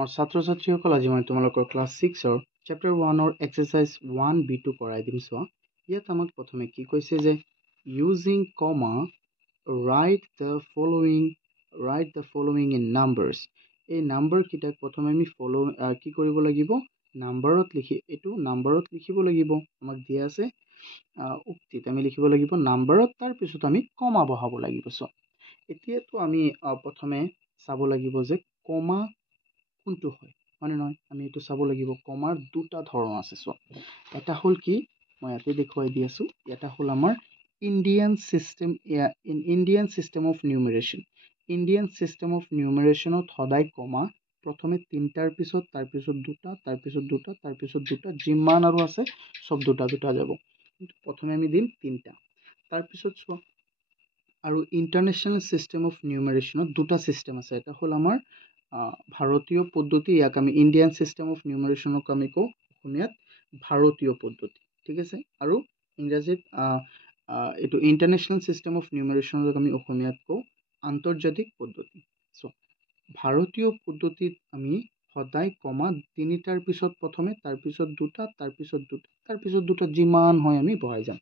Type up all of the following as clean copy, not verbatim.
মোৰ ছাত্ৰ ছাত্ৰীসকল, আজি মই তোমালোকৰ ক্লাছ 6ৰ চেপ্টাৰ 1ৰ এক্সাৰচাইজ 1B2 কৰাই দিম। চোৱা, ইয়াত আমাক প্ৰথমে কি কৈছে যে using comma right the following in numbers. এই নাম্বাৰকেইটাক প্ৰথমে আমি কি কৰিব লাগিব, নাম্বাৰত লিখিব লাগিব। আমাক দিয়া আছে উক্তিত আমি লিখিব লাগিব নাম্বাৰত, তাৰপিছত আমি কমা বহাব লাগিব। চোৱা, এতিয়াতো আমি প্ৰথমে চাব লাগিব যে কমা কোনটো হয়, হয়নে নহয়? আমি এইটো চাব লাগিব। কমাৰ দুটা ধৰণ আছে। চোৱা, এটা হ'ল কি, মই ইয়াতে দেখুৱাই দি আছোঁ, এটা হ'ল আমাৰ Indian system of numeration. Indian system of নিউমেৰেশ্যনত সদায় কমা প্ৰথমে তিনিটাৰ পিছত, তাৰপিছত দুটা, তাৰপিছত দুটা, তাৰপিছত দুটা, যিমান আৰু আছে চব দুটা দুটা যাব। কিন্তু প্ৰথমে আমি দিম তিনিটা। তাৰপিছত চোৱা, আৰু ইণ্টাৰনেশ্যনেল চিষ্টেম অফ নিউমেৰেশ্যনত দুটা চিষ্টেম আছে। এটা হ'ল আমাৰ ভাৰতীয় পদ্ধতি, ইয়াক আমি ইণ্ডিয়ান চিষ্টেম অফ নিউমেৰেশ্যনক আমি কওঁ অসমীয়াত ভাৰতীয় পদ্ধতি, ঠিক আছে। আৰু ইংৰাজীত এইটো ইণ্টাৰনেশ্যনেল চিষ্টেম অফ নিউমেৰেশ্যনক আমি অসমীয়াত কওঁ আন্তৰ্জাতিক পদ্ধতি। চ' ভাৰতীয় পদ্ধতিত আমি সদায় কমা তিনিটাৰ পিছত প্ৰথমে, তাৰপিছত দুটা, তাৰপিছত দুটা, তাৰপিছত দুটা, যিমান হয় আমি বহাই যাম।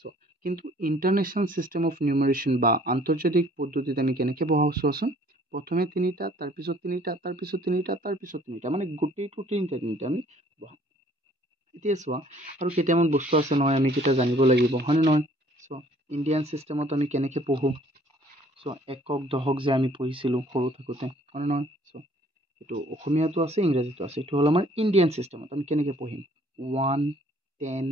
চ' কিন্তু ইণ্টাৰনেশ্যনেল চিষ্টেম অফ নিউমেৰেশ্যন বা আন্তৰ্জাতিক পদ্ধতিত আমি কেনেকৈ বহাওঁ চোৱাচোন। প্ৰথমে তিনিটা, তাৰপিছত তিনিটা, তাৰপিছত তিনিটা, তাৰপিছত তিনিটা, মানে গোটেইটো তিনিটা তিনিটা আমি বহাম। এতিয়া চোৱা, আৰু কেইটামান বস্তু আছে নহয়, আমি কেইটা জানিব লাগিব, হয়নে নহয়? চোৱা, ইণ্ডিয়ান চিষ্টেমত আমি কেনেকৈ পঢ়োঁ। চোৱা, একক দশক যে আমি পঢ়িছিলোঁ সৰু থাকোঁতে, হয়নে নহয়? চোৱা, এইটো অসমীয়াটো আছে, ইংৰাজীটো আছে। এইটো হ'ল আমাৰ ইণ্ডিয়ান চিষ্টেমত আমি কেনেকৈ পঢ়িম। 1, 10,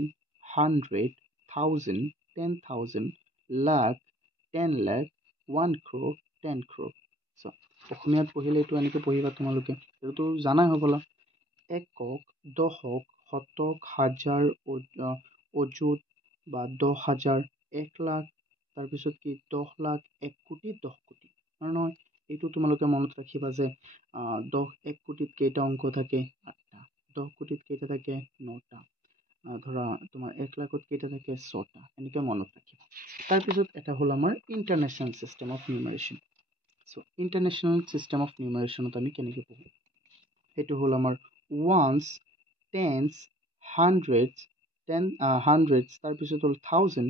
100, 1000, 10,000, লাখ, 10 লাখ, 1 crore, 10 crore। চোৱা, অসমীয়াত পঢ়িলে এইটো এনেকৈ পঢ়িবা তোমালোকে, এইটো জানাই হ'বলা। একক, দশক, শতক, হাজাৰ, অযুত বা 10,000, 1 লাখ, তাৰপিছত কি 10 লাখ, 1 কোটি, 10 কোটি, হয় নহয়? এইটো তোমালোকে মনত ৰাখিবা যে 1 কোটিত কেইটা অংক থাকে, 8টা। 10 কোটিত কেইটা থাকে, 9টা। ধৰা তোমাৰ 1 লাখত কেইটা থাকে, 6টা। এনেকৈ মনত ৰাখিবা। তাৰপিছত এটা হ'ল আমাৰ international system of numeration. So' international system of নিউমেৰেশ্যনত আমি কেনেকৈ পঢ়োঁ, সেইটো হ'ল আমাৰ ওৱানছ, টেনছ, হাণ্ড্ৰেডছ, তাৰপিছত হ'ল 1000,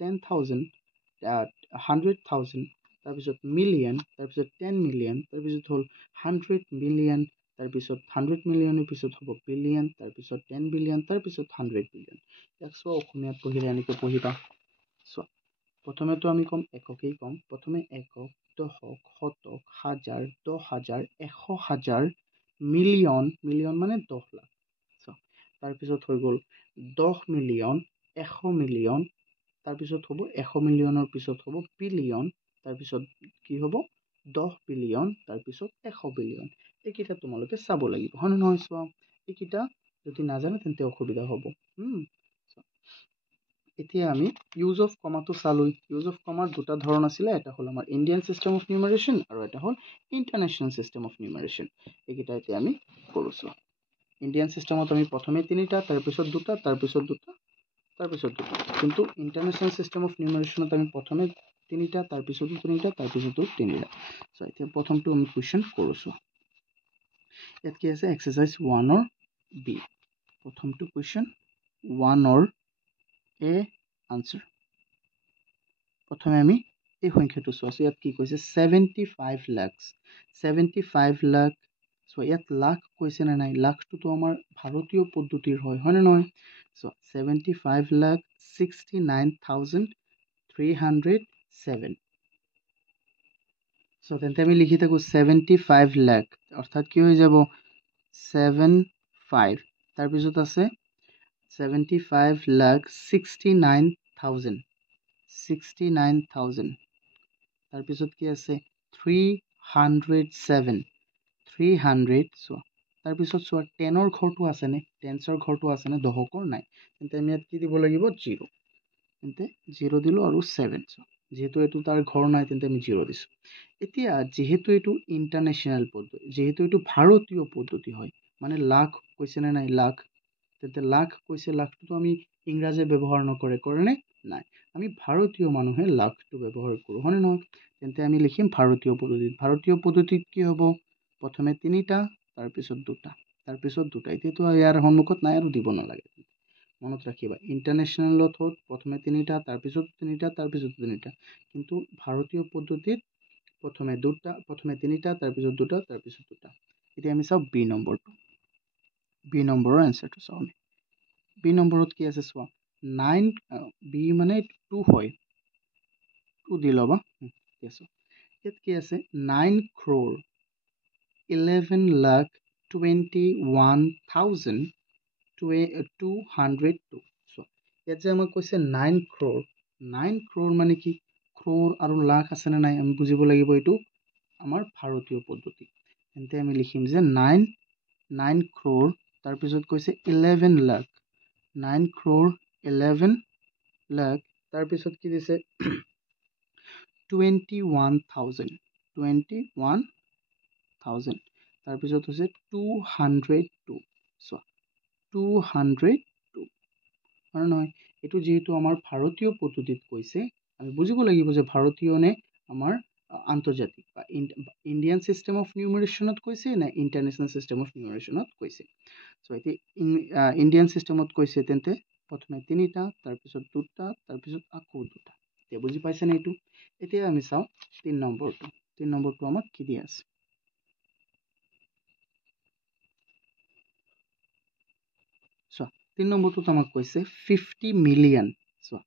10,000, 100,000, তাৰপিছত মিলিয়ন, তাৰপিছত 10 মিলিয়ন, তাৰপিছত হ'ল 100 মিলিয়ন, তাৰপিছত 100 মিলিয়নৰ পিছত হ'ব বিলিয়ন, তাৰপিছত 10 বিলিয়ন, তাৰপিছত 100 বিলিয়ন। ইয়াক চোৱা, অসমীয়াত পঢ়িলে এনেকৈ পঢ়িবা। চোৱা, প্ৰথমেতো আমি ক'ম এককেই ক'ম। প্ৰথমে একক, দশক, শতক, হাজাৰ, 10,000, 100,000, মিলিয়ন, মিলিয়ন মানে 10 লাখ। চোৱা, তাৰপিছত হৈ গ'ল 10 মিলিয়ন, 100 মিলিয়ন, তাৰপিছত হ'ব 100 মিলিয়নৰ পিছত হ'ব বিলিয়ন, তাৰপিছত কি হ'ব 10 বিলিয়ন, তাৰপিছত 100 বিলিয়ন। এইকেইটা তোমালোকে চাব লাগিব, হয়নে নহয়? চোৱা, এইকেইটা যদি নাজানে তেন্তে অসুবিধা হ'ব। এতিয়া আমি ইউজ অফ কমাটো চালোঁ। ইউজ অফ কমাৰ দুটা ধৰণ আছিলে, এটা হ'ল আমাৰ ইণ্ডিয়ান চিষ্টেম অফ নিউমেৰেশ্যন আৰু এটা হ'ল ইণ্টাৰনেশ্যনেল চিষ্টেম অফ নিউমেৰেশ্যন। এইকেইটা এতিয়া আমি কৰোঁ। চোৱা, ইণ্ডিয়ান চিষ্টেমত আমি প্ৰথমে তিনিটা, তাৰপিছত দুটা, তাৰপিছত দুটা, তাৰপিছত দুটা। কিন্তু ইণ্টাৰনেশ্যনেল চিষ্টেম অফ নিউমেৰেশ্যনত আমি প্ৰথমে তিনিটা, তাৰপিছতো তিনিটা, তাৰপিছতো তিনিটা। চ' এতিয়া প্ৰথমটো আমি কুৱেশ্যন কৰোঁ। চোৱা, ইয়াত কি আছে, এক্সাৰচাইজ 1ৰ বি। প্ৰথমটো কুৱেশ্যন 1ৰ এ আনচাৰ। প্ৰথমে আমি এই সংখ্যাটো চোৱা। ইয়াত কি কৈছে, 75 লাখ। 75 লাখ। চ' ইয়াত লাখ কৈছে নে নাই? লাখটোতো আমাৰ ভাৰতীয় পদ্ধতিৰ হয়, হয়নে নহয়? চ' 75 লাখ 69,307। চ' তেন্তে আমি লিখি থাকোঁ 75 লাখ, অৰ্থাৎ কি হৈ যাব 75, তাৰপিছত আছে 75 লাখ 69,000, 69,000, তাৰপিছত কি আছে 307, 300। চোৱা, তাৰপিছত চোৱা 10ৰ ঘৰটো আছেনে, 10ৰ ঘৰটো আছেনে, দশকৰ নাই। তেন্তে আমি ইয়াত কি দিব লাগিব, 0। তেন্তে 0 দিলোঁ আৰু 7। চোৱা, যিহেতু এইটো তাৰ ঘৰ নাই তেন্তে আমি 0 দিছোঁ। এতিয়া যিহেতু এইটো ইণ্টাৰনেশ্যনেল পদ্ধতি, যিহেতু এইটো ভাৰতীয় পদ্ধতি হয়, মানে লাখ কৈছেনে নাই, লাখ, তেন্তে লাখ কৈছে, লাখটোতো আমি ইংৰাজী ব্যৱহাৰ নকৰে, কৰেনে নাই? আমি ভাৰতীয় মানুহে লাখটো ব্যৱহাৰ কৰোঁ, হয়নে নহয়? তেন্তে আমি লিখিম ভাৰতীয় পদ্ধতিত। ভাৰতীয় পদ্ধতিত কি হ'ব, প্ৰথমে তিনিটা, তাৰপিছত দুটা এতিয়াতো ইয়াৰ সন্মুখত নাই আৰু দিব নালাগে মনত ৰাখিবা ইণ্টাৰনেশ্যনেলত হ'ল প্ৰথমে তিনিটা তাৰপিছত তিনিটা কিন্তু ভাৰতীয় পদ্ধতিত প্ৰথমে তিনিটা তাৰপিছত দুটা এতিয়া আমি চাওঁ বি নম্বৰৰ এনচাৰটো চাওঁ আমি বি নম্বৰত কি আছে চোৱা 9 বি মানে 2 হয় 2 দি ল'বা ইয়াত কি আছে 9 crore 11,21,202 so ইয়াত যে আমাক কৈছে 9 crore মানে কি crore আৰু লাখ আছে নে নাই আমি বুজিব লাগিব এইটো আমাৰ ভাৰতীয় পদ্ধতি তেন্তে আমি লিখিম যে 9 crore তাৰপিছত কৈছে 11 লাখ 9 crore 11 লাখ তাৰপিছত কি দিছে 21,000 তাৰপিছত হৈছে 202 চোৱা 202 আৰু নহয় এইটো যিহেতু আমাৰ ভাৰতীয় পদ্ধতিত কৈছে আমি বুজিব লাগিব যে ভাৰতীয় নে আমাৰ আন্তৰ্জাতিক বা ইণ্ডিয়ান চিষ্টেম অফ নিউমেৰেশ্যনত কৈছে নে ইণ্টাৰনেশ্যনেল চিষ্টেম অফ নিউমেৰেশ্যনত কৈছে চ' এতিয়া ইণ্ডিয়ান চিষ্টেমত কৈছে তেন্তে প্ৰথমে তিনিটা তাৰপিছত দুটা তাৰপিছত আকৌ দুটা এতিয়া বুজি পাইছেনে এইটো এতিয়া আমি চাওঁ 3 নম্বৰটো আমাক কি দিয়া আছে চোৱা 3 নম্বৰটোত আমাক কৈছে 50 মিলিয়ন চোৱা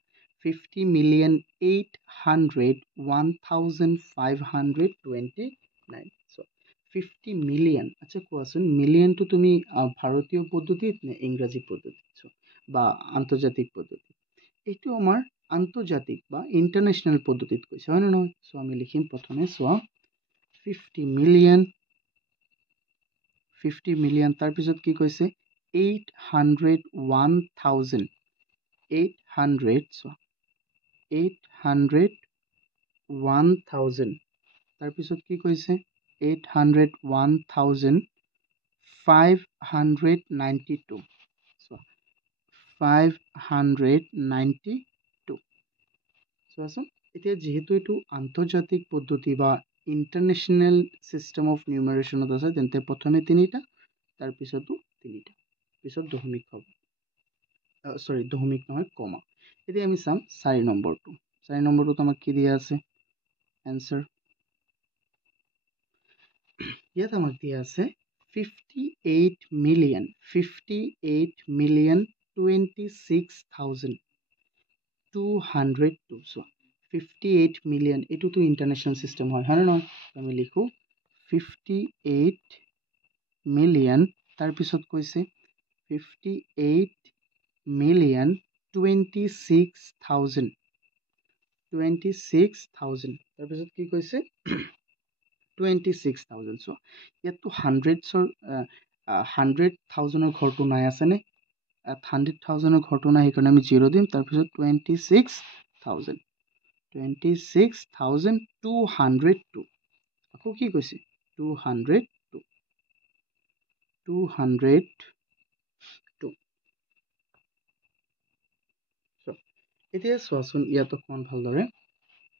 50 মিলিয়ন 801,529 চোৱা 50 মিলিয়ন আচ্ছা কোৱাচোন মিলিয়নটো তুমি ভাৰতীয় পদ্ধতিত নে ইংৰাজী পদ্ধতিত বা আন্তৰ্জাতিক পদ্ধতিত এইটো আমাৰ আন্তৰ্জাতিক বা ইণ্টাৰনেশ্যনেল পদ্ধতিত কৈছে হয় নে নহয় চ' আমি লিখিম প্ৰথমে চোৱা 50 মিলিয়ন তাৰপিছত কি কৈছে 801,000 তাৰপিছত কি কৈছে 801,592 592 চোৱাচোন এতিয়া যিহেতু এইটো আন্তৰ্জাতিক পদ্ধতি বা ইণ্টাৰনেশ্যনেল চিষ্টেম অফ নিউমেৰেশ্যনত আছে তেন্তে প্ৰথমে তিনিটা তাৰপিছতো তিনিটা পিছত দশমিক হ'ব দশমিক নহয় কমা এতিয়া আমি চাম 4 নম্বৰটোত আমাক কি দিয়া আছে এনচাৰ ইয়াত আমাক দিয়া আছে 58,26,202 চোৱা 58 মিলিয়ন এইটোতো ইণ্টাৰনেশ্যনেল চিষ্টেম হয় নে নহয় আমি লিখোঁ 58 মিলিয়ন তাৰপিছত কৈছে 58,26,000 তাৰপিছত কি কৈছে 26,000 চোৱা ইয়াততো 100,000ৰ ঘৰটো নাই আছেনে 100,000ৰ ঘৰটো নাই সেইকাৰণে আমি 0 দিম তাৰপিছত 26,202 আকৌ কি কৈছে 202 এতিয়া চোৱাচোন ইয়াত অকণমান ভালদৰে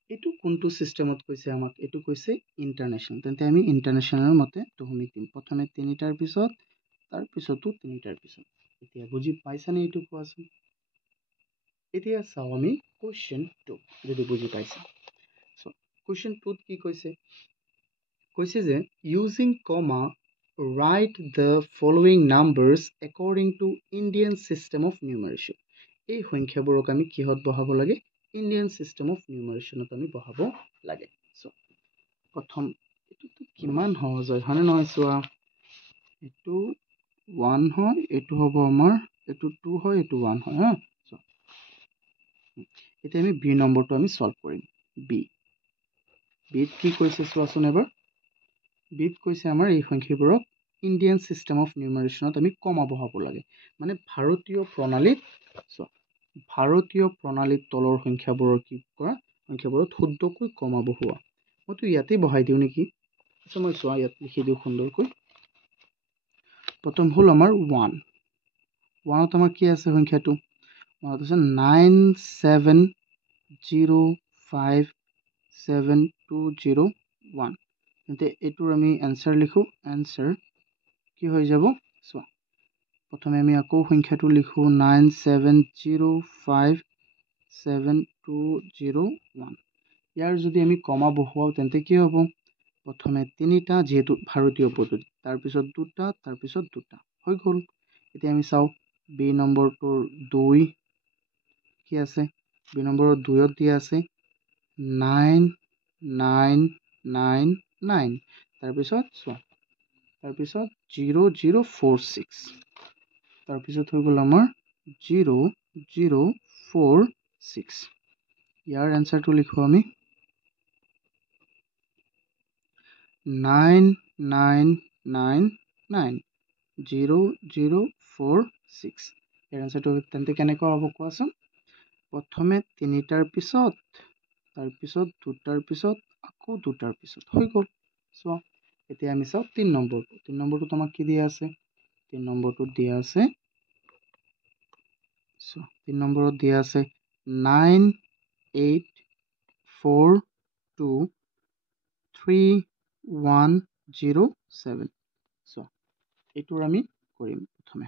এইটো কোনটো চিষ্টেমত কৈছে আমাক এইটো কৈছে ইণ্টাৰনেশ্যনেল তেন্তে আমি ইণ্টাৰনেশ্যনেলৰ মতে দশমিক দিম প্ৰথমে তিনিটাৰ পিছত তাৰপিছতো তিনিটাৰ পিছত এতিয়া বুজি পাইছানে এইটো কোৱাচোন এতিয়া চাওঁ আমি কুৱেশ্যন 2 যদি বুজি পাইছা কুৱেশ্যন 2ত কি কৈছে যে using comma write the following numbers according to Indian system of numeration এই সংখ্যাবোৰক আমি কিহত বহাব লাগে ইণ্ডিয়ান চিষ্টেম অফ নিউমেৰেশ্যনত আমি বহাব লাগে প্ৰথম এইটোতো কিমান সহজ হয় নে নহয় চোৱা এইটো 1 হয় এইটো হ'ব আমাৰ এইটো 2 হয় এইটো 1 হয় হা এতিয়া আমি বি নম্বৰটো আমি সলভ কৰিম বিত কি কৈছে চোৱাচোন এবাৰ বিত কৈছে আমাৰ এই সংখ্যাবোৰক ইণ্ডিয়ান চিষ্টেম অফ নিউমেৰেশ্যনত আমি কমা বহাব লাগে মানে ভাৰতীয় প্ৰণালীত তলৰ সংখ্যাবোৰৰ কি কৰা সংখ্যাবোৰত শুদ্ধকৈ কমা বহোৱা মইতো ইয়াতে বহাই দিওঁ নেকি আচ্ছা মই চোৱা ইয়াত লিখি দিওঁ সুন্দৰকৈ প্ৰথম হ'ল আমাৰ 1ত আমাৰ কি আছে সংখ্যাটো মনত আছে 9705720 1 তেন্তে এইটোৰ আমি এনচাৰ লিখোঁ এনচাৰ কি হৈ যাব চোৱা প্ৰথমে আমি আকৌ সংখ্যাটো লিখো 97057201 ইয়াৰ যদি আমি কমা বহুৱাও তেন্তে কি হ'ব প্ৰথমে তিনিটা যেহেতু ভাৰতীয় পদ্ধতি তাৰপিছত দুটা তাৰপিছত দুটা হৈ গ'ল এতিয়া আমি চাও বি নম্বৰটোৰ 2 কি আছে বি নম্বৰৰ 2ত দিয়া আছে 9999 তাৰপিছত চোৱা তাৰপিছত 0046 তাৰপিছত হৈ গ'ল আমাৰ 0046 ইয়াৰ এনসাৰটো লিখো আমি 9999 0046 ইয়াৰ এনসাৰটো তেন্তে কেনেকৈ হ'ব কোৱাচোন প্ৰথমে তিনিটাৰ পিছত তাৰপিছত দুটাৰ পিছত আকৌ দুটাৰ পিছত হৈ গ'ল চোৱা এতিয়া আমি চাও 3 নম্বৰটো তোমাক কি দিয়া আছে 3 নম্বৰটো দিয়া আছে সো 3 নম্বৰত দিয়া আছে 98423107 সো এটোৰ আমি কৰিম প্ৰথমে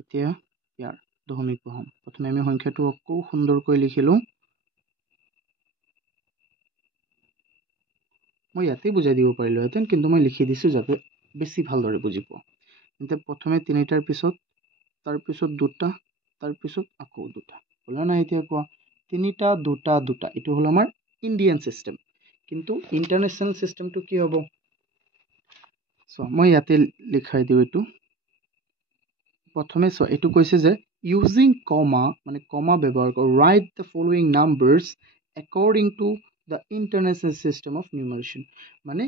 এতিয়া ইয়াৰ দশমিক বহাম প্ৰথমে আমি সংখ্যাটো আকৌ সুন্দৰকৈ লিখিলো মই ইয়াতে বুজাই দিব পাৰিলো হেতেন কিন্তু মই লিখি দিছো যাতে বেছি ভালদৰে বুজি পাও তেন্তে প্ৰথমে তিনিটাৰ পিছত তাৰ পিছত দুটা তাৰ পিছত আকৌ দুটা হলা না এতিয়া কোৱা তিনিটা দুটা দুটা এটো হল আমাৰ ইন্ডিয়ান সিস্টেম কিন্তু ইন্টাৰনেশনাল সিস্টেমটো কি হ'ব সো মই ইয়াতে লিখাই দিও এটো প্ৰথমে সো এটো কৈছে যে ইউজিং কমা মানে কমা ব্যৱহাৰ কৰ write the following numbers according to the international system of numeration মানে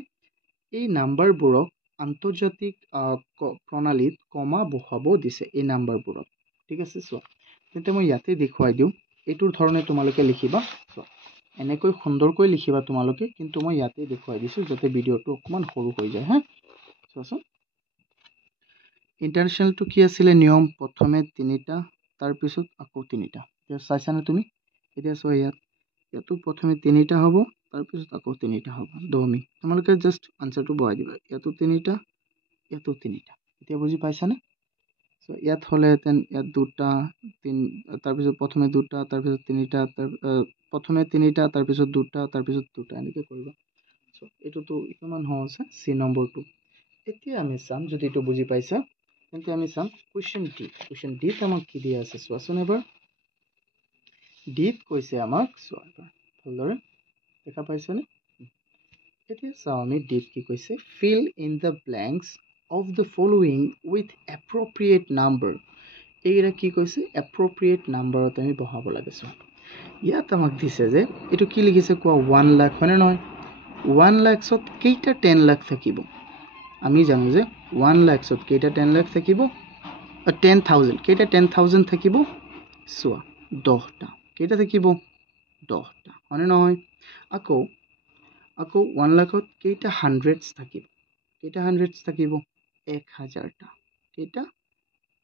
এই নাম্বাৰবোৰক আন্তৰ্জাতিক প্ৰণালীত কমা বহাব দিছে এই নাম্বাৰবোৰক ঠিক আছে সো তেন্তে মই ইয়াতে দেখুৱাই দিও এটোৰ ধৰণে তোমালোকে লিখিবা সো এনেকৈ সুন্দৰকৈ লিখিবা তোমালোকে কিন্তু মই ইয়াতে দেখুৱাই দিছো যাতে ভিডিওটো অকমান সৰু হৈ যায় হা সো ইন্টাৰনেশনালটো কি আছিল নিয়ম প্ৰথমে তিনিটা তাৰ পিছত আকৌ তিনিটা এতিয়া চাইছানে তুমি এতিয়া সো ইয়াতো প্ৰথমে তিনিটা হ'ব তাৰ পিছত আকৌ তিনিটা হ'ব দমি তোমালোকে জাস্ট আনসাৰটো বহাই দিবা ইয়াতো তিনিটা এতিয়া বুজি পাইছানে সো ইয়াত হলে তেন ইয়াত দুটা তিন তাৰ পিছত প্ৰথমে দুটা তাৰ পিছত তিনিটা প্ৰথমে তিনিটা তাৰ পিছত দুটা এনেকৈ কৰিবা সো এটোটো ইমান সহজ সি নম্বৰটো এতিয়া আমি চাম যদি এটো বুজি পাইছা তেন্তে আমি চাম কোৱেশ্চন ডি আমাক কি দিয়া আছে চোৱাচোন এবাৰ ডিত কৈছে আমাক চোৱা ভালদৰে দেখা পাইছানে এতিয়া চাও আমি ডিত কি কৈছে fill in the blanks of the following with appropriate number এইৰা কি কৈছে appropriate numberত আমি বহাব লাগে চোৱা ইয়াত আমাক দিছে যে এটো কি লিখিছে কোৱা 1 লাখ মানে নহয় 1 লাখত কেইটা 10 লাখ থাকিব আমি জানো যে 1 লাখত কেইটা 10 লাখ থাকিব 10000 কেইটা 10000 থাকিব চোৱা 10টা কেইটা থাকিব 10টা মানে নহয় আকৌ 1 লাখত কেইটা হান্ড্ৰেডস থাকিব কেইটা হান্ড্ৰেডস থাকিব 1000টা কেইটা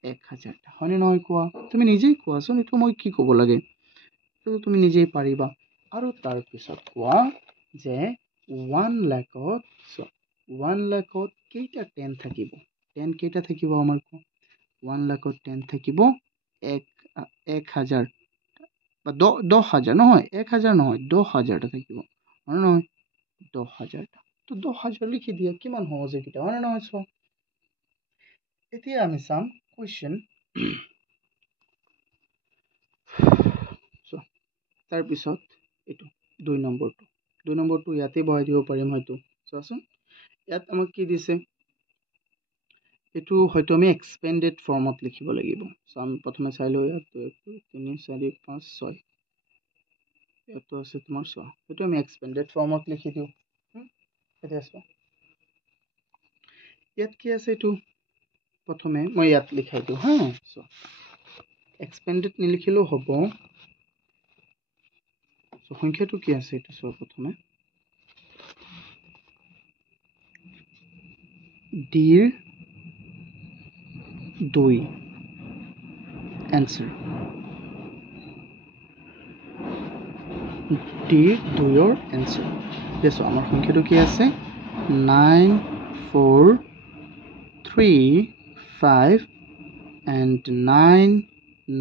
1000টা মানে নহয় কোৱা তুমি নিজেই কোৱাচোন এটো মই কি ক'ব লাগে তো তুমি নিজেই পাৰিবা আৰু তাৰ পিছত কোৱা যে 1 লাখত 1 লাখত কেইটা 10 থাকিব 10 কেইটা থাকিব আমাৰ 1 লাখত 10 থাকিব 1000 বা 10000 নহয় 1000 নহয় 10000টা থাকিব মানে নহয় 10000টা তো 10000 লিখি দিয়া কিমান সহজ এটা মানে নহয় চোৱা এতিয়া আমি চাম কোৱেশ্চন সো তাৰ পিছত এটো 2 নম্বৰটো ইয়াতে বহাই দিব পাৰিম হয়তো চোৱাচোন ইয়াত আমাক কি দিছে এটো হয়তো আমি এক্সপেন্ডেড ফৰ্মত লিখিব লাগিব সো আমি প্ৰথমে চাই লও ইয়াত 2 3 4 5 6 এটো আছে তোমাৰ চোৱা এটো আমি এক্সপেন্ডেড ফৰ্মত লিখি দিও এতিয়া চোৱা ইয়াত কি আছে এটো প্ৰথমে মই ইয়াত লিখাই দিও হা চোৱা এক্সপেন্ডেড নিলিখিলেও হ'ব সো সংখ্যাটো কি আছে এটা চোৱা প্ৰথমে ডিৰ 2 answer ডিৰ 2ৰ answer দেখো আমাৰ সংখ্যাটো কি আছে 94 3 5 and 9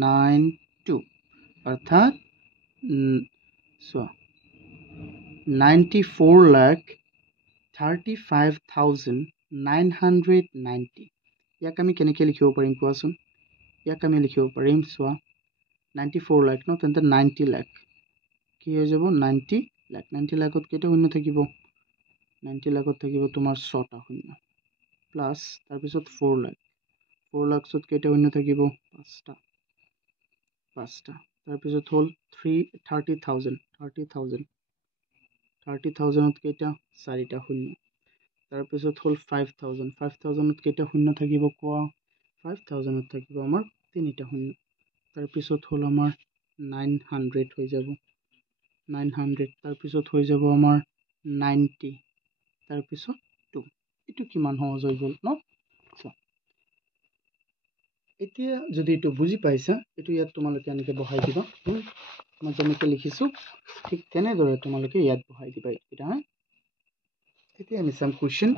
9 2 অর্থাৎ চোৱা 94,35,990 ইয়াক আমি কেনেকৈ লিখিব পাৰিম কোৱাচোন ইয়াক আমি লিখিব পাৰিম চোৱা 94 লাখ ন তেন্তে 90 লাখ কি হৈ যাব 90 লাখ 90 লাখত কেইটা শূন্য থাকিব 90 লাখত থাকিব তোমাৰ 6টা শূন্য প্লাছ তাৰপিছত 4 লাখ 4 লাখত কেইটা শূন্য থাকিব 5টা তাৰপিছত হ'ল 30,000 30,000ত কেইটা 4টা শূন্য তাৰপিছত হ'ল 5,000ত কেইটা শূন্য থাকিব কোৱা 5,000ত থাকিব আমাৰ 3টা শূন্য তাৰপিছত হ'ল আমাৰ 900 হৈ যাব 900 তাৰপিছত হৈ যাব আমাৰ 90 তাৰপিছত 2 এইটো কিমান সহজ হৈ গ'ল ন এতিয়া যদি এইটো বুজি পাইছা এইটো ইয়াত তোমালোকে এনেকৈ বহাই দিবা মই যেনেকৈ লিখিছোঁ ঠিক তেনেদৰে তোমালোকে ইয়াত বহাই দিবা এইকেইটা হা এতিয়া আমি চাম কুৱেশ্যন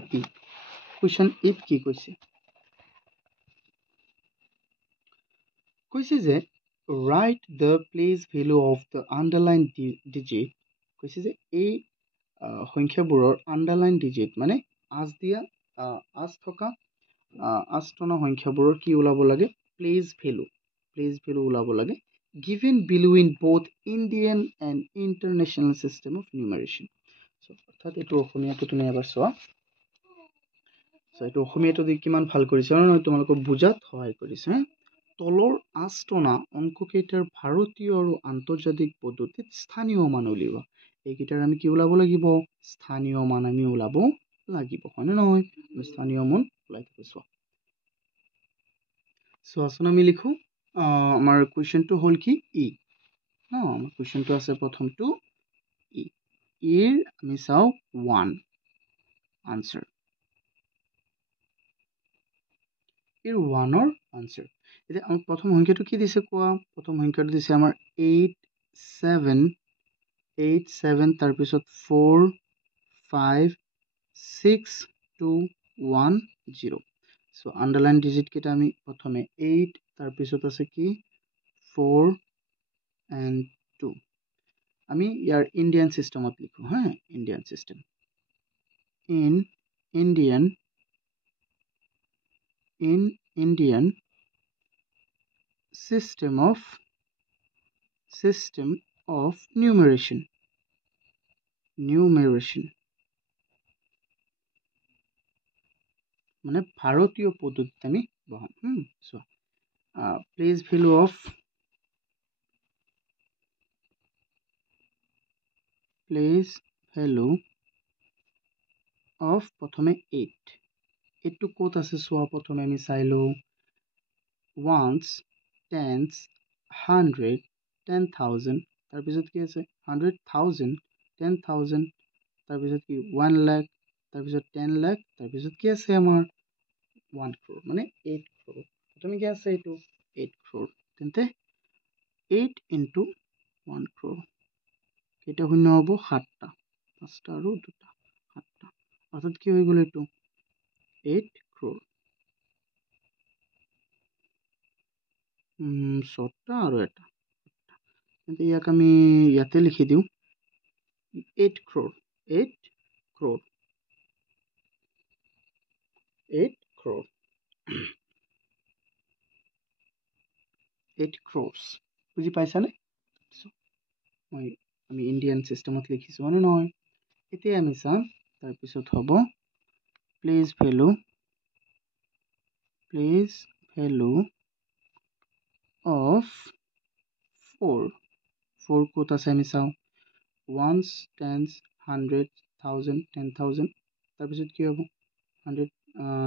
ইত কি কৈছে যে write the place value of the underlined digit কৈছে যে এই সংখ্যাবোৰৰ underlined digit মানে আঁচ থকা সংখ্যাবোৰৰ কি ওলাব লাগে place value ওলাব লাগে given below in both Indian and international system of numeration অৰ্থাৎ এইটো অসমীয়াটো তুমি এবাৰ চোৱা এইটো অসমীয়াটো দি কিমান ভাল কৰিছে নহয় তোমালোকক বুজাত সহায় কৰিছে তলৰ আঁচটনা অংককেইটাৰ ভাৰতীয় আৰু আন্তৰ্জাতিক পদ্ধতিত স্থানীয় মান উলিওৱা এইকেইটাৰ আমি কি ওলাব লাগিব স্থানীয় মান আমি ওলাব লাগিব হয়নে নহয় স্থানীয় মান ওলাই থাকো চোৱাচোন আমি লিখো আমাৰ কুৱেশ্যনটো হ'ল কি ই ন আমাৰ কুৱেশ্যনটো আছে প্ৰথমটো ইৰ আমি চাওঁ 1 আনসাৰ ইৰ 1ৰ আনসাৰ এতিয়া আমাক প্ৰথম সংখ্যাটো কি দিছে কোৱা প্ৰথম সংখ্যাটো দিছে আমাৰ 87 তাৰপিছত 4 5 6 2 1 0 সো আন্ডাৰলাইন ডিজিট কেইটা আমি প্ৰথমে 8 তাৰপিছত আছে কি 4 and 2 আমি ইয়াৰ ইন্ডিয়ান সিস্টেমত লিখো হ্যাঁ Indian system in Indian system of numeration মানে ভারতীয় পদ্ধতিতে আমি বহাম সো প্লেস ভ্যালু অফ প্রথমে 8 এইটো ক'ত আছে চোৱা প্ৰথমে আমি চাইলো ওৱান্স টেন্স 100 10,000 তাৰপিছত কি আছে 100,000 10,000 তাৰপিছত কি 1 লাখ তাৰপিছত 10 লাখ তাৰপিছত কি আছে আমাৰ 1 crore মানে 8 crore প্ৰথমে কি আছে এইটো 8 crore তেন্তে 8 into 1 crore কেইটা শূন্য হ'ব 7টা 5টা আৰু 2টা 7টা অৰ্থাৎ কি হৈ গ'ল এইটো 8 crore 6টা আৰু এটা তেন্তে ইয়াক আমি ইয়াতে লিখি দিওঁ 8 crore 8 crore 8 crores বুজি পাইছানে আমি ইন্ডিয়ান সিস্টেমত লিখিছো মানে নহয় এতিয়া আমি চাম তাৰপিছত হ'ব প্লেস ভ্যালু of 4 ক'ত আছে আমি চাওঁ ওৱান্স টেন্স 100 1000 10,000 তাৰপিছত কি হ'ব 100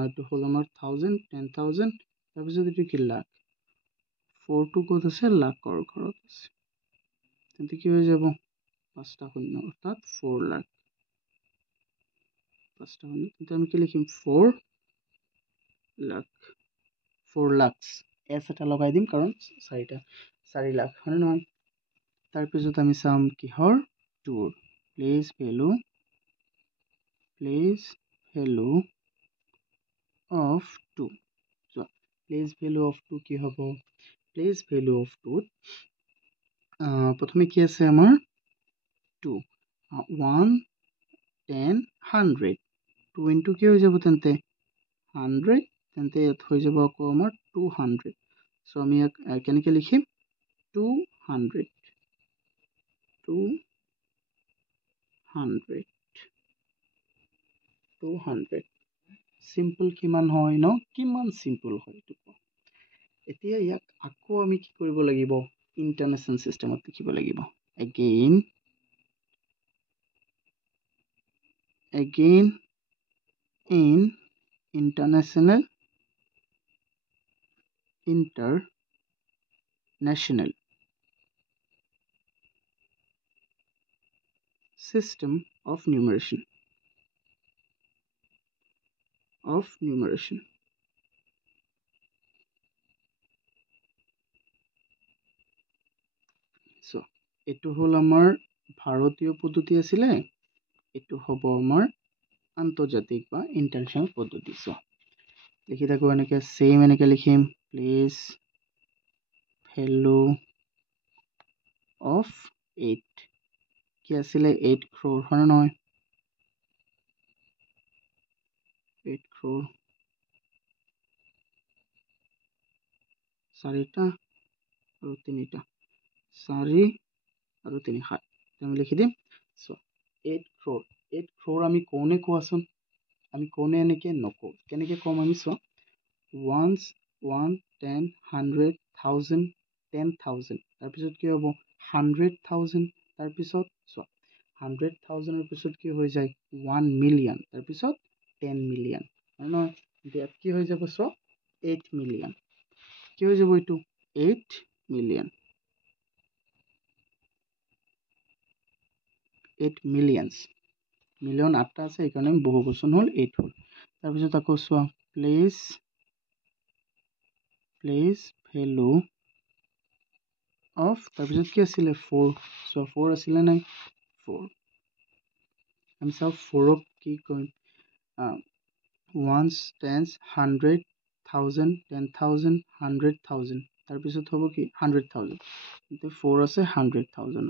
এইটো হ'ল আমাৰ 1000 10,000 তাৰপিছত এইটো কি লাখ 4টো ক'ত আছে লাখৰ ঘৰত আছে তেন্তে কি হৈ যাব 5টা শূন্য অৰ্থাৎ 4 লাখ 5টা শূন্য তেন্তে আমি কি লিখিম 4 lakhs এছ এটা লগাই দিম কাৰণ 4 লাখ হয় নহয় তাৰপিছত আমি চাম কিহৰ 2 place value of of 2 so place value of 2 কি হ'ব place value of 2 প্ৰথমে কি আছে আমাৰ 2 1 10 100 2 into কি হৈ যাব তেন্তে 100 তেন্তে ইয়াত হৈ যাব আকৌ আমাৰ 200 so আমি ইয়াক কেনেকৈ লিখিম 200 সিম্পল কিমান হয় ন কিমান সিম্পল হয় এতিয়া ইয়াক আকৌ আমি কি কৰিব লাগিব ইন্টাৰনেশ্যনেল সিস্টেমত লিখিব লাগিব again in international system of numeration so এটো হল আমাৰ ভাৰতীয় পদ্ধতি আছিলে এটো হ'ব আমাৰ আন্তৰ্জাতিক বা ইন্টাৰনেশ্যনেল পদ্ধতি so লিখি থাকো এনেকে সেম এনেকে লিখিম place value of 8 কি আছিলে 8 crore হয় নহয় 8 crore চাৰিটা আৰু তিনিটা 4 আৰু 3 7 আমি লিখি দিম so 8 crore আমি কোনে কোৱাচোন আমি কোনে এনেকে নকওঁ কেনেকে কম আমি so once 1 10 100 1000 10,000 তাৰপিছত কি হ'ব 100,000 তাৰপিছত so 100,000 ৰ পিছত কি হৈ যায় 1 million তাৰপিছত 10 million হয় নহয় ইয়াত কি হৈ যাব so 8 million কি হৈ যাব এইটো 8 million 8 millions million 8টা আছে এইকাৰণে বহু বচন হল 8 হল তাৰপিছত আকৌ চোৱা place value of তাৰপিছত কি আছিলে 4 so 4 আছিলে নাই 4 আমি চাও 4 ক কি কৰিম ones tens 100 1000 10,000 100,000 তাৰপিছত হ'ব কি 100,000 এতে 4 আছে 100,000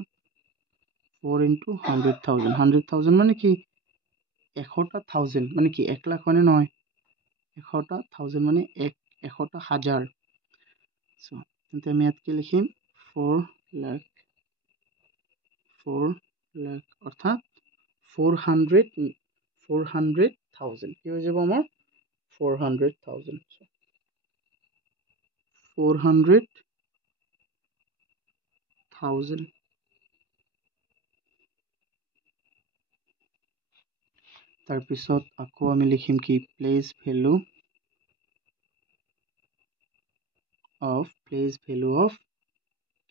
4 into 100,000 100,000 মানে কি 100টা 1000 মানে কি 1 লাখ মানে নহয় 100টা 1000 মানে 100টা হাজাৰ so তেন্তে আমি ইয়াত কি লিখিম 4 lakh অৰ্থাৎ 400,000 কি হৈ যাব আমাৰ 400,000 400,000 তাৰপিছত আকৌ আমি লিখিম কি place value of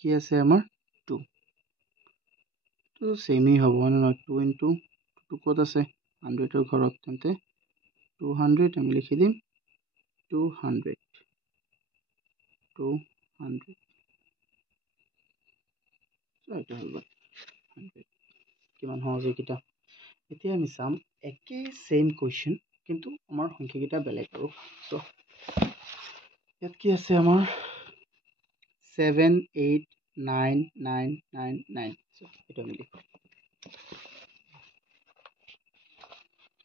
কি আছে আমাৰ 2 তো সেমি হ'ব না 2 into 2 ক'ত আছে 100 ৰ ঘৰত তেন্তে 200 আমি লিখি দিম 200 এটা হ'ব 100 কিমান সহজ এইকেইটা এতিয়া আমি চাম একে সেম কোৱেশ্চন কিন্তু আমাৰ সংখ্যাকেইটা বেলেগ আৰু সো ইয়াত কি আছে আমাৰ 7 8 9 9 9 9 so এটা আমি লিখো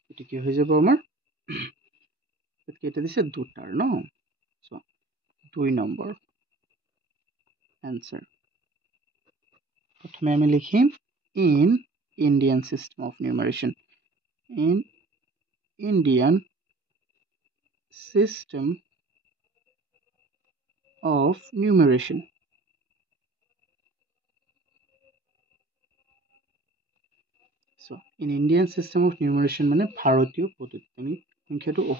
এটা কি হৈ যাব আমাৰ কেইটা দিছে দুটাৰ ন so 2 নম্বৰ answer প্ৰথমে আমি লিখিম in Indian system of numeration in Indian system of numeration so in Indian system of numeration মানে ভাৰতীয় পদ্ধতি আমি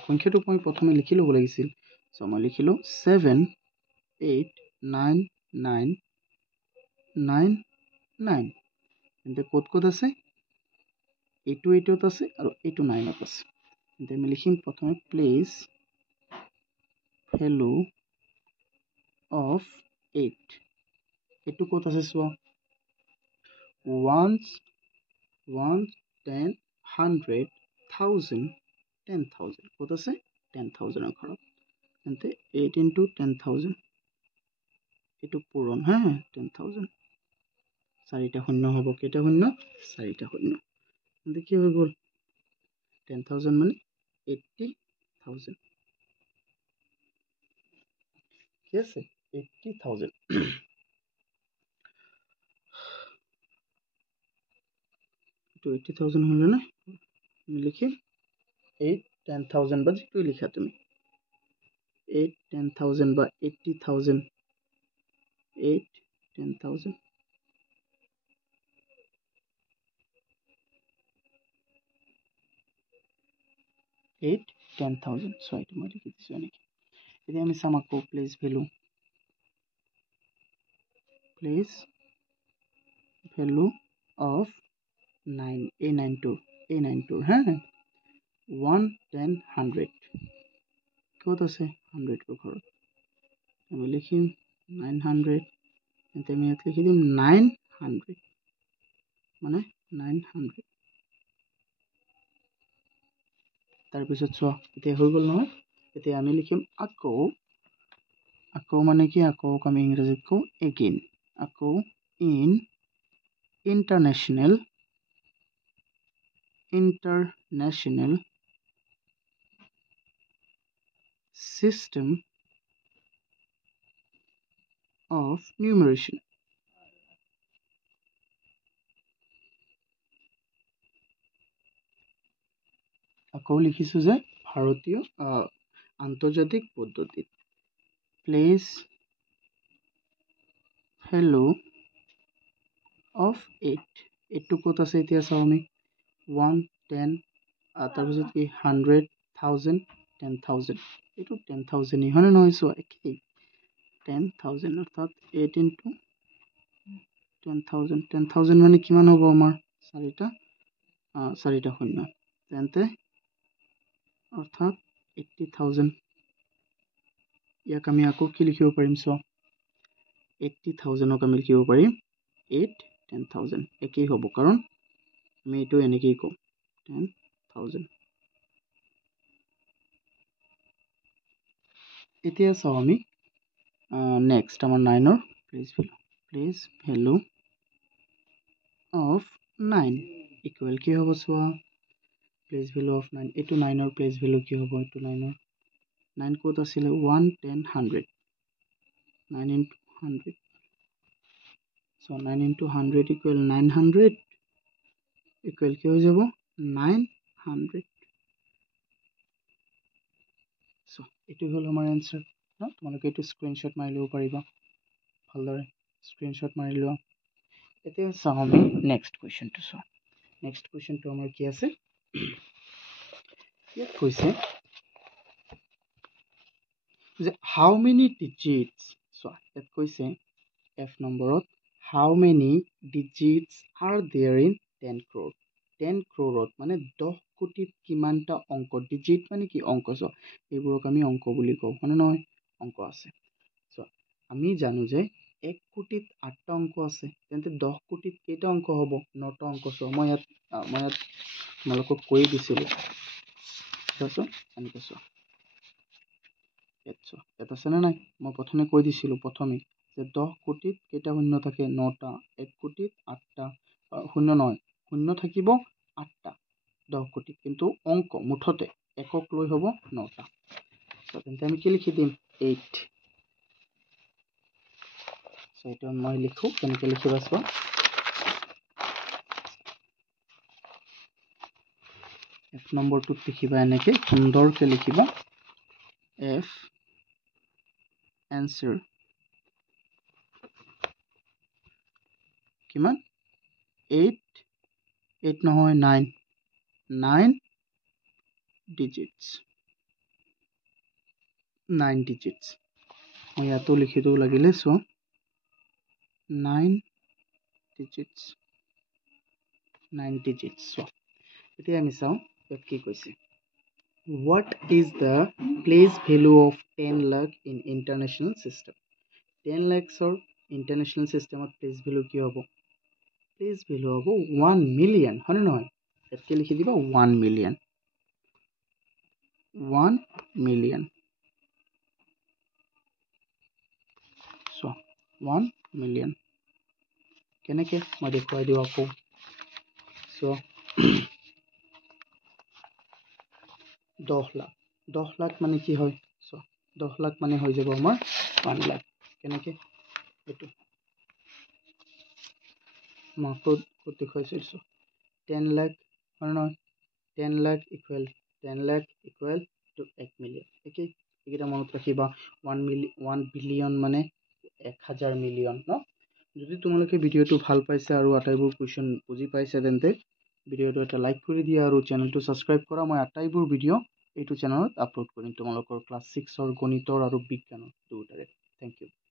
সংখ্যাটো মই প্ৰথমে লিখি লব লাগিছিল so মই লিখিলো 7 8 9 9 9 9 তেন্তে ক'ত আছে এইটো 8ত আছে আৰু এইটো 9ত আছে তেন্তে আমি লিখিম প্ৰথমে place value of 8 এইটো ক'ত আছে চোৱা 1 10 100 1000 10,000 ক'ত আছে 10,000 ঘৰত তেন্তে 8 into 10,000 এইটো পূৰণ হা 10,000 চাৰিটা শূন্য হ'ব কেইটা শূন্য চাৰিটা শূন্য তেন্তে কি হৈ গ'ল 10,000 মানে 80,000 কি আছে 80,000 তো 80,000 হলে না আমি লিখিম 8 10,000 বা যেটো লিখা তুমি 8 10,000 বা 80,000 8 10,000 8 10,000 so এটা মই লিখি দিছো এনেকে এতিয়া আমি চাম আকৌ place value of 9 a9 to হ্যাঁ 1 10 100 কত আছে 100 কো ঘৰত আমি লিখিম 900 এতে আমি ইয়াত লিখি দিম 900 মানে 900 তাৰ পিছত চোৱা এতিয়া হৈ গল নহয় এতিয়া আমি লিখিম আকৌ মানে কি আকৌ আমি ইংৰাজীত কও again আকৌ in international system of numeration আকৌ লিখিছো যে ভাৰতীয় আন্তৰ্জাতিক পদ্ধতিত place value of 8 এইটো কত আছে এতিয়া চাও আমি 1 10 তাৰ পিছত কি 100,000 10,000 এইটো 10,000 ইহনে নহয় চোৱা একেই 10,000 অৰ্থাৎ 8 into 10,000 মানে কিমান হ'ব আমাৰ চাৰিটা শূন্য তেন্তে অৰ্থাৎ 80,000 ইয়াক আমি আকৌ কি লিখিব পাৰিম চোৱা 80,000 ক আমি লিখিব পাৰিম 8 10,000 একেই হ'ব কাৰণ আমি এটো এনেকেই কম 10,000 এতিয়া চাও আমি নেক্সট আমাৰ 9 ৰ প্লেস ভ্যালু of 9 equal কি হ'ব চোৱা প্লেস ভ্যালু of 9 এটো 9 ৰ প্লেস ভ্যালু কি হ'ব এটো 9 ৰ 9 কত আছিল 1 10 100 9 into 100 so 9 into 100 equal 900 equal কি হৈ যাব 900 so এটো হল আমাৰ आंसर না তোমালোকে এটো স্ক্ৰিনশ্বট মাৰি লব পাৰিবা ভালদৰে স্ক্ৰিনশ্বট মাৰি লোৱা এতিয়া চাও আমি নেক্সট কোৱেশ্চনটো চাও নেক্সট কোৱেশ্চনটো আমাৰ কি আছে ইয়াত কৈছে যে how many digits so ইয়াত কৈছে f নম্বৰত how many digits are there in 10 crore 10 crore মানে 10 কোটিত কিমানটা অংক digit মানে কি অংক so এইবোৰক আমি অংক বুলি কও মানে নহয় অংক আছে so আমি জানো যে 1 কোটিত 8টা অংক আছে তেন্তে 10 কোটিত কেইটা অংক হ'ব 9টা অংক so মই ইয়াত তোমালোকক কৈ দিছিলো so এনেকৈ so ইয়াত আছে না নাই মই প্ৰথমে কৈ দিছিলো প্ৰথমে যে 10 কোটিত কেইটা শূন্য থাকে 9টা 1 কোটিত 8টা শূন্য নহয় শূন্য থাকিব 8টা 10 কোটিত কিন্তু অংক মুঠতে একক লৈ হ'ব 9টা সো তেন্তে আমি কি লিখি দিম 8 সো এটা মই লিখো কেনেকৈ লিখিবা চোৱা f নম্বৰটো লিখিবা এনেকৈ সুন্দৰকৈ লিখিবা f answer কিমান 8 নহয় 9 digits 9 digits মই ইয়াতো লিখি দিও লাগিলে সো 9 digits সো এতিয়া আমি চাও ইয়াত কি কৈছে what is the place value of 10 lakh in international system 10 lakhs or international system of place value কি হ'ব place value হ'ব 1 million হয়নে নহয় ইয়াত কি লিখি দিবা 1 million 1 million. So 1 million কেনেকৈ মই দেখুৱাই দিওঁ আকৌ so 10 লাখ 10 লাখ মানে কি হয় so 10 লাখ মানে হৈ যাব আমাৰ 1 লাখ কেনেকৈ এইটো মই ক'ত দেখুৱাইছোঁ so 10 লাখ হয় নহয় 10 lakh equal 10 lakh equal to 1 million okay এইকেইটা মনত ৰাখিবা 1 বিলিয়ন মানে 1000 মিলিয়ন ন যদি তোমালোকে ভিডিঅ'টো ভাল পাইছে আৰু আটাইবোৰ কুৱেশ্যন বুজি পাইছে তেন্তে ভিডিঅ'টো এটা লাইক কৰি দিয়া আৰু চেনেলটো ছাবস্ক্ৰাইব কৰা মই আটাইবোৰ ভিডিঅ' এইটো চেনেলত আপলোড কৰিম তোমালোকৰ ক্লাছ 6ৰ গণিতৰ আৰু বিজ্ঞানৰ দুয়োটাৰে থেংক ইউ